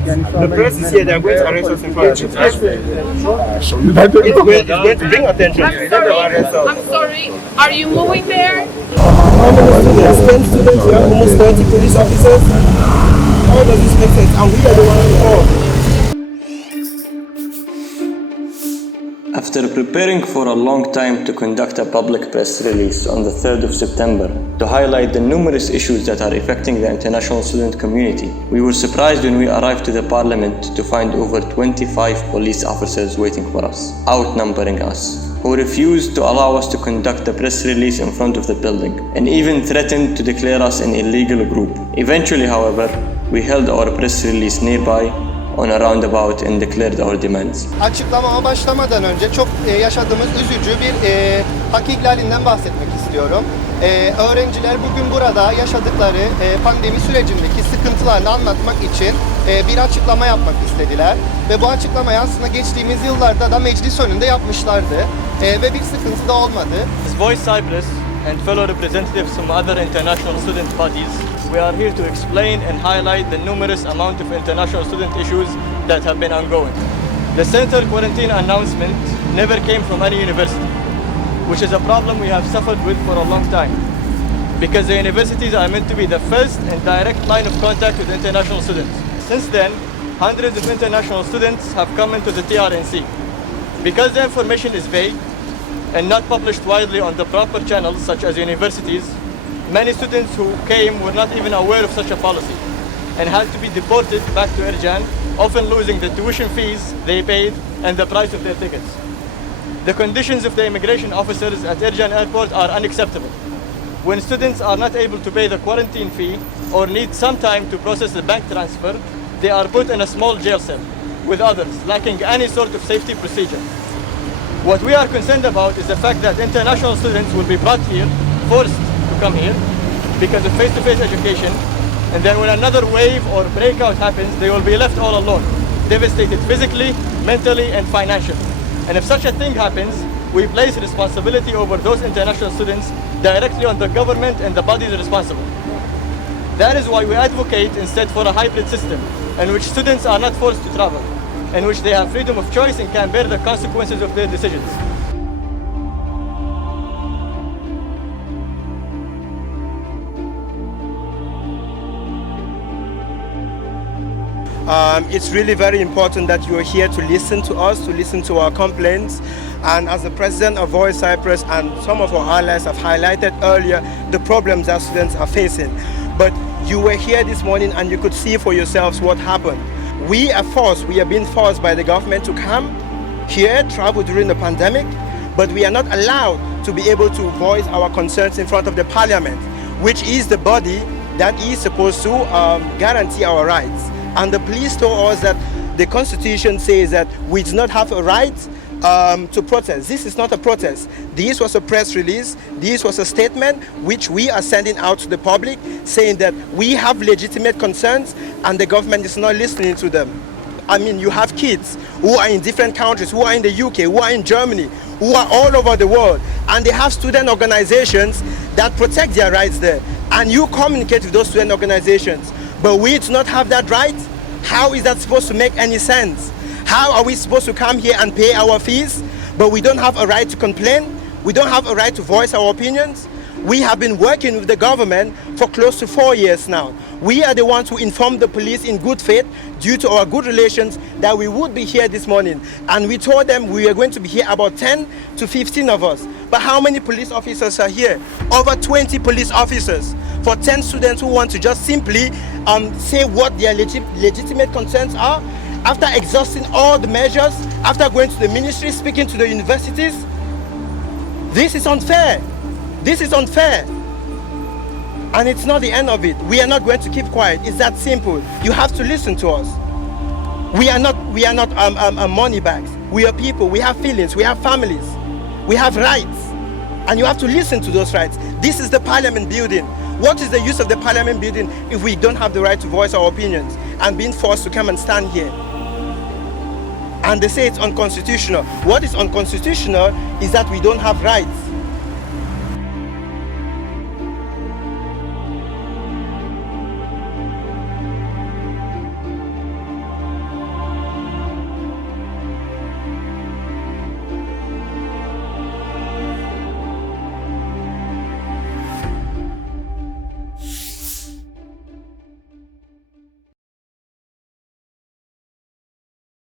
The press is here, they are going to arrest us in front of the press. It's Going to bring attention to it. I'm sorry. Are you moving there? How many students? 10 students, you have almost 30 police officers. How does this make sense? And we are the ones who call. After preparing for a long time to conduct a public press release on the 3rd of September to highlight the numerous issues that are affecting the international student community, we were surprised when we arrived to the parliament to find over 25 police officers waiting for us, outnumbering us, who refused to allow us to conduct the press release in front of the building and even threatened to declare us an illegal group. Eventually, however, we held our press release nearby on a roundabout and declared our demands. Açıklamama başlamadan önce çok yaşadığımız üzücü bir hak ihlalinden bahsetmek istiyorum. Öğrenciler bugün burada yaşadıkları pandemi sürecindeki sıkıntılarını anlatmak için bir açıklama yapmak istediler. Ve bu açıklamayı aslında geçtiğimiz yıllarda da meclis önünde yapmışlardı. Ve bir sıkıntı da olmadı. VOIS Cyprus and fellow representatives from other international student bodies, we are here to explain and highlight the numerous amount of international student issues that have been ongoing. The center quarantine announcement never came from any university, which is a problem we have suffered with for a long time, because the universities are meant to be the first and direct line of contact with international students. Since then, hundreds of international students have come into the TRNC. Because the information is vague and not published widely on the proper channels such as universities, many students who came were not even aware of such a policy and had to be deported back to Ercan, often losing the tuition fees they paid and the price of their tickets. The conditions of the immigration officers at Ercan airport are unacceptable. When students are not able to pay the quarantine fee or need some time to process the bank transfer, they are put in a small jail cell with others, lacking any sort of safety procedure. What we are concerned about is the fact that international students will be brought here, forced to come here, because of face-to-face education, and then when another wave or breakout happens, they will be left all alone, devastated physically, mentally, and financially. And if such a thing happens, we place responsibility over those international students directly on the government and the bodies responsible. That is why we advocate instead for a hybrid system, in which students are not forced to travel, in which they have freedom of choice and can bear the consequences of their decisions. It's really very important that you are here to listen to us, to listen to our complaints. And as the president of VOIS Cyprus and some of our allies have highlighted earlier, the problems that students are facing. But you were here this morning and you could see for yourselves what happened. We are being forced by the government to come here, travel during the pandemic, but we are not allowed to be able to voice our concerns in front of the parliament, which is the body that is supposed to guarantee our rights. And the police told us that the constitution says that we do not have a right to protest. This is not a protest. This was a press release. This was a statement which we are sending out to the public, saying that we have legitimate concerns and the government is not listening to them. I mean, you have kids who are in different countries, who are in the UK, who are in Germany, who are all over the world, and they have student organizations that protect their rights there. And you communicate with those student organizations, but we do not have that right. How is that supposed to make any sense? How are we supposed to come here and pay our fees, but we don't have a right to complain? We don't have a right to voice our opinions? We have been working with the government for close to 4 years now. We are the ones who informed the police in good faith, due to our good relations, that we would be here this morning. And we told them we are going to be here, about 10 to 15 of us. But how many police officers are here? Over 20 police officers for 10 students who want to just simply say what their legitimate concerns are. After exhausting all the measures, after going to the ministry, speaking to the universities. This is unfair. This is unfair. And it's not the end of it. We are not going to keep quiet. It's that simple. You have to listen to us. We are not money bags. We are people. We have feelings. We have families. We have rights. And you have to listen to those rights. This is the parliament building. What is the use of the parliament building if we don't have the right to voice our opinions and being forced to come and stand here? And they say it's unconstitutional. What is unconstitutional is that we don't have rights.